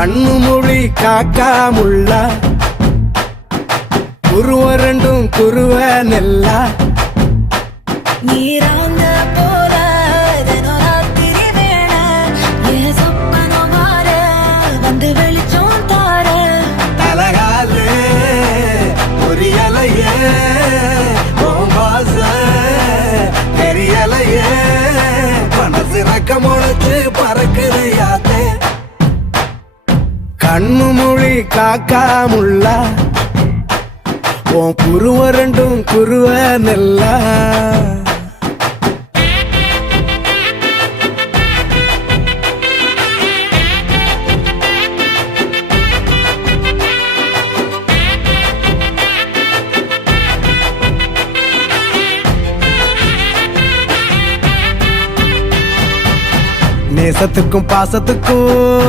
கண்ணு மொழி காக்காமுள்ள குருவரண்டும் குருவ நெல்லா நீராங்க போல தினராத்திரி வேள என் சொப்பனம் மாற வந்து வெளிச்சம் தார தலகாலு பொரியலையே ஓம்பாச தெரியலையே மனசு ரக்க முளைச்சு பறக்குறையாத்தே கண்ணு மொழி காக்காமுள்ள உன் குருவரண்டும் குருவ நெல்லா நேசத்துக்கும் பாசத்துக்கும்